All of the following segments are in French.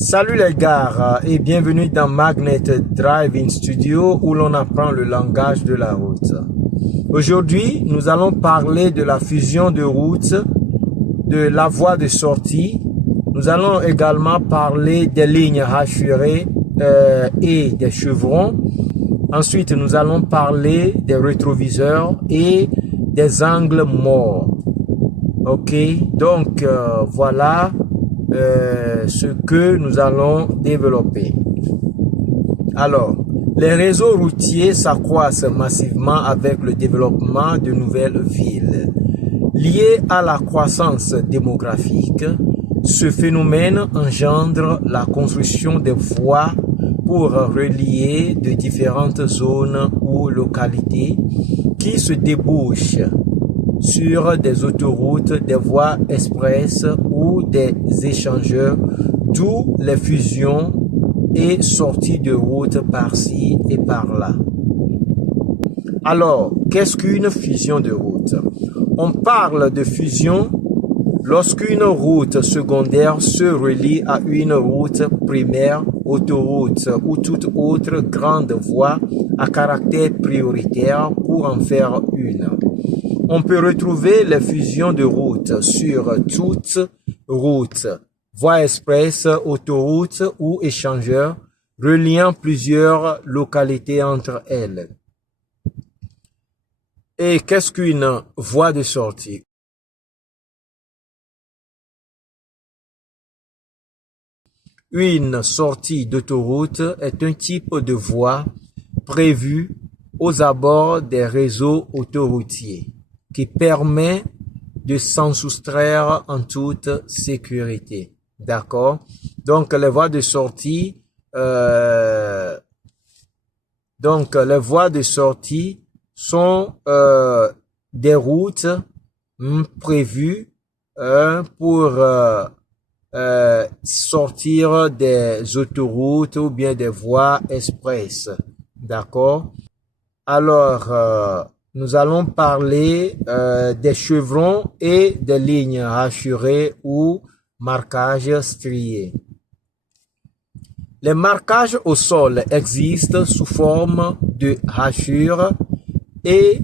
Salut les gars et bienvenue dans Magnet Driving Studio où l'on apprend le langage de la route. Aujourd'hui, nous allons parler de la fusion de route, de la voie de sortie. Nous allons également parler des lignes hachurées et des chevrons. Ensuite, nous allons parler des rétroviseurs et des angles morts. Ok, donc voilà ce que nous allons développer. Alors, les réseaux routiers s'accroissent massivement avec le développement de nouvelles villes. Lié à la croissance démographique, ce phénomène engendre la construction de voies pour relier de différentes zones ou localités qui se débouchent sur des autoroutes, des voies express ou des échangeurs, d'où les fusions et sorties de route par-ci et par-là. Alors, qu'est-ce qu'une fusion de route? On parle de fusion lorsqu'une route secondaire se relie à une route primaire, autoroute ou toute autre grande voie à caractère prioritaire pour en faire une. On peut retrouver les fusions de routes sur toutes routes, voies express, autoroutes ou échangeurs, reliant plusieurs localités entre elles. Et qu'est-ce qu'une voie de sortie? Une sortie d'autoroute est un type de voie prévue aux abords des réseaux autoroutiers qui permet de s'en soustraire en toute sécurité. D'accord? Donc, les voies de sortie, sont des routes prévues pour sortir des autoroutes ou bien des voies express. D'accord? Alors, nous allons parler des chevrons et des lignes hachurées ou marquages striés. Les marquages au sol existent sous forme de hachures et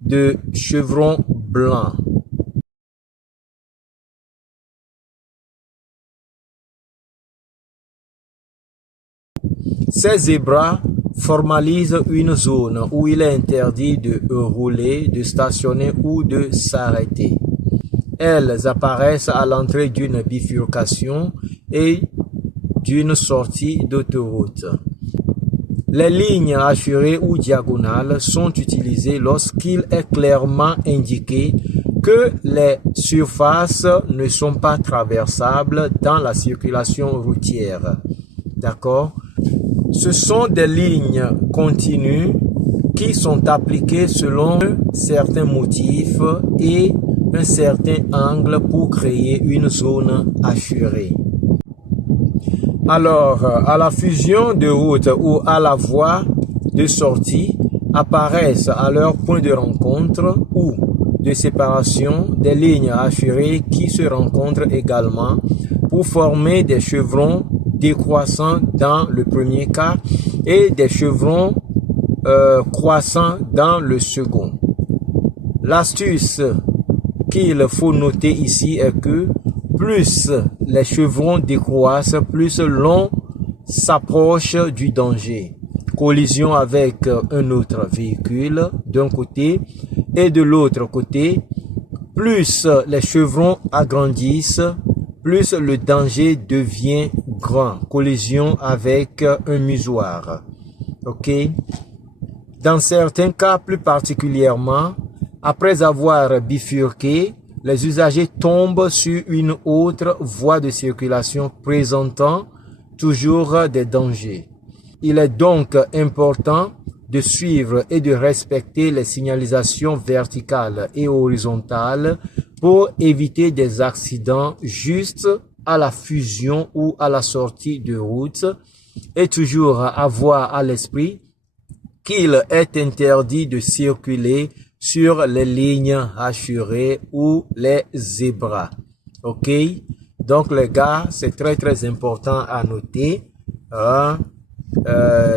de chevrons blancs. Ces zébras formalisent une zone où il est interdit de rouler, de stationner ou de s'arrêter. Elles apparaissent à l'entrée d'une bifurcation et d'une sortie d'autoroute. Les lignes hachurées ou diagonales sont utilisées lorsqu'il est clairement indiqué que les surfaces ne sont pas traversables dans la circulation routière. D'accord? Ce sont des lignes continues qui sont appliquées selon certains motifs et un certain angle pour créer une zone hachurée. Alors, à la fusion de route ou à la voie de sortie apparaissent à leur point de rencontre ou de séparation des lignes hachurées qui se rencontrent également pour former des chevrons décroissants dans le premier cas et des chevrons croissants dans le second. L'astuce qu'il faut noter ici est que plus les chevrons décroissent, plus l'on s'approche du danger. Collision avec un autre véhicule d'un côté et de l'autre côté, plus les chevrons agrandissent, plus le danger devient grand. Collision avec un musoir. Ok? Dans certains cas plus particulièrement, après avoir bifurqué, les usagers tombent sur une autre voie de circulation présentant toujours des dangers. Il est donc important de suivre et de respecter les signalisations verticales et horizontales pour éviter des accidents juste à la fusion ou à la sortie de route et toujours avoir à l'esprit qu'il est interdit de circuler sur les lignes hachurées ou les zébras. Ok? Donc les gars, c'est très important à noter. Hein?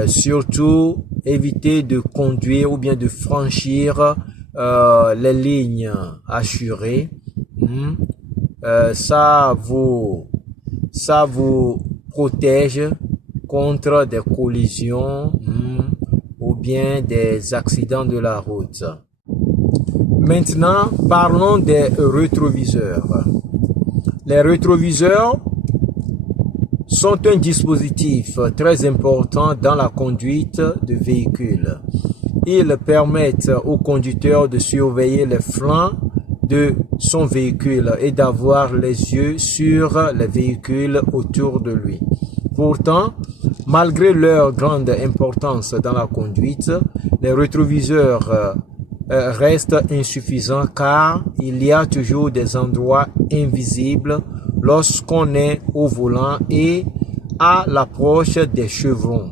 Surtout, éviter de conduire ou bien de franchir les lignes assurées. Ça vous protège contre des collisions ou bien des accidents de la route. Maintenant, parlons des rétroviseurs. Les rétroviseurs sont un dispositif très important dans la conduite de véhicules. Ils permettent au conducteur de surveiller les flancs de son véhicule et d'avoir les yeux sur les véhicules autour de lui. Pourtant, malgré leur grande importance dans la conduite, les rétroviseurs restent insuffisants car il y a toujours des endroits invisibles lorsqu'on est au volant et à l'approche des chevrons.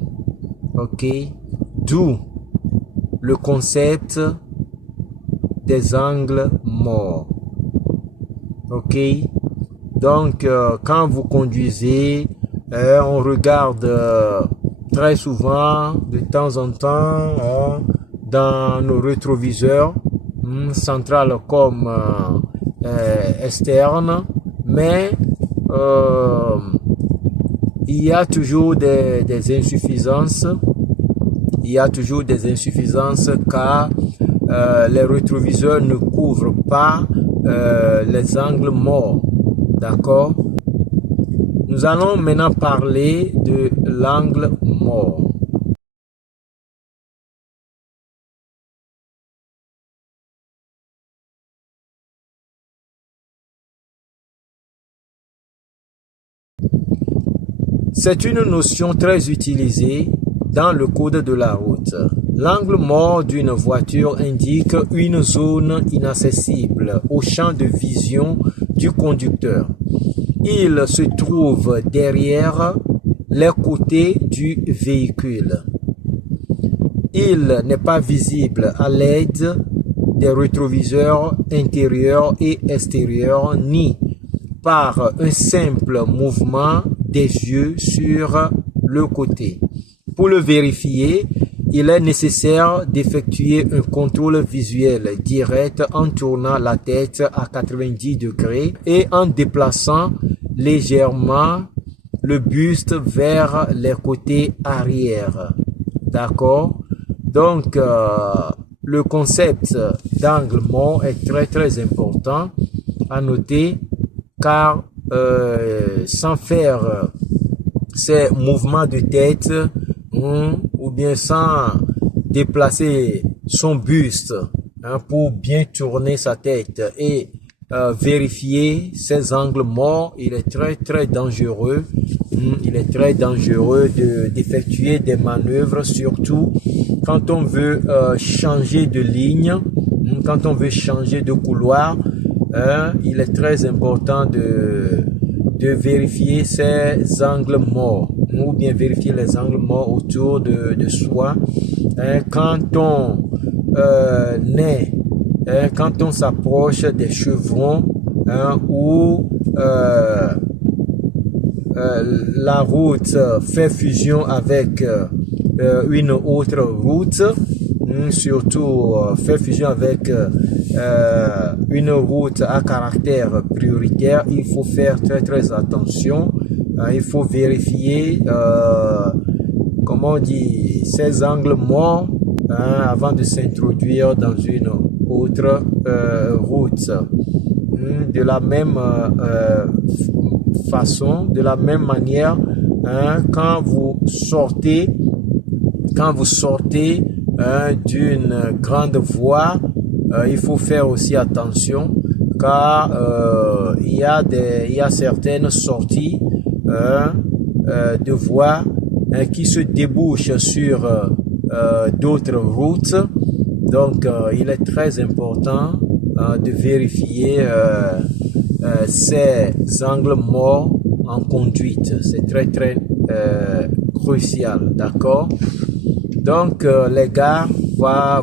Ok, d'où le concept des angles morts. Ok, donc quand vous conduisez, on regarde très souvent, de temps en temps, dans nos rétroviseurs, central comme externe, mais il y a toujours des insuffisances. Il y a toujours des insuffisances car les rétroviseurs ne couvrent pas les angles morts. D'accord? Nous allons maintenant parler de l'angle mort. C'est une notion très utilisée dans le code de la route. L'angle mort d'une voiture indique une zone inaccessible au champ de vision du conducteur. Il se trouve derrière les côtés du véhicule. Il n'est pas visible à l'aide des rétroviseurs intérieurs et extérieurs ni par un simple mouvement des yeux sur le côté. Pour le vérifier, il est nécessaire d'effectuer un contrôle visuel direct en tournant la tête à 90 degrés et en déplaçant légèrement le buste vers les côtés arrière. D'accord? Donc, le concept d'angle mort est très important à noter car sans faire ces mouvements de tête ou bien sans déplacer son buste pour bien tourner sa tête et vérifier ses angles morts, il est très dangereux. Il est très dangereux d'effectuer des manœuvres, surtout quand on veut changer de ligne, quand on veut changer de couloir. Il est très important de vérifier ces angles morts ou bien vérifier les angles morts autour de soi. Quand on s'approche des chevrons où la route fait fusion avec une autre route, surtout fait fusion avec une route à caractère prioritaire, il faut faire très attention. Il faut vérifier comment on dit ces angles morts avant de s'introduire dans une autre route. De la même façon, de la même manière, quand vous sortez d'une grande voie, il faut faire aussi attention car il y a certaines sorties de voies qui se débouchent sur d'autres routes. Donc il est très important de vérifier ces angles morts en conduite. C'est très crucial, d'accord? Donc les gars,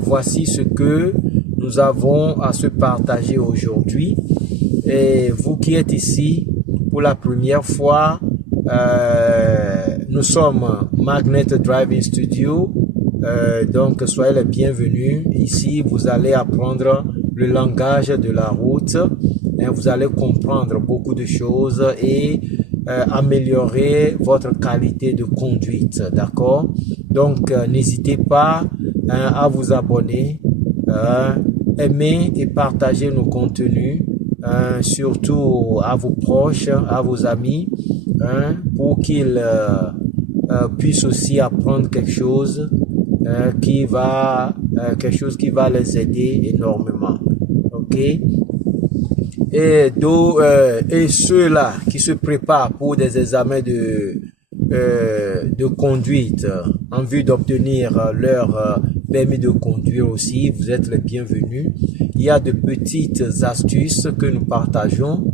voici ce que nous avons à se partager aujourd'hui. Et vous qui êtes ici, pour la première fois, nous sommes Magnet Driving Studio. Donc, soyez les bienvenus. Ici, vous allez apprendre le langage de la route. Vous allez comprendre beaucoup de choses et améliorer votre qualité de conduite. D'accord? Donc, n'hésitez pas à vous abonner, aimer et partager nos contenus, surtout à vos proches, à vos amis, pour qu'ils puissent aussi apprendre quelque chose qui va les aider énormément. Ok? Et ceux-là qui se préparent pour des examens de conduite en vue d'obtenir leur permis de conduire aussi, vous êtes les bienvenus. Il y a de petites astuces que nous partageons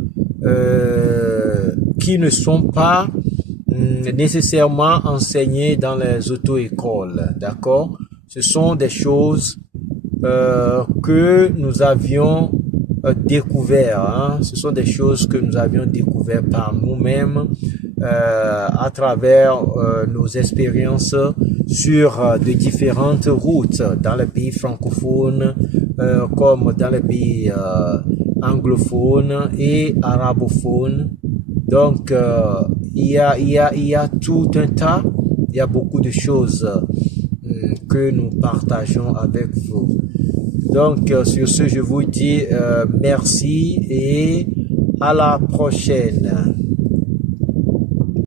qui ne sont pas nécessairement enseignées dans les auto-écoles, d'accord? Ce sont des choses que nous avions découvert, hein? Ce sont des choses que nous avions découvert par nous-mêmes à travers nos expériences sur de différentes routes dans les pays francophones comme dans les pays anglophones et arabophones. Donc il y a tout un tas, il y a beaucoup de choses que nous partageons avec vous. Donc, sur ce, je vous dis merci et à la prochaine.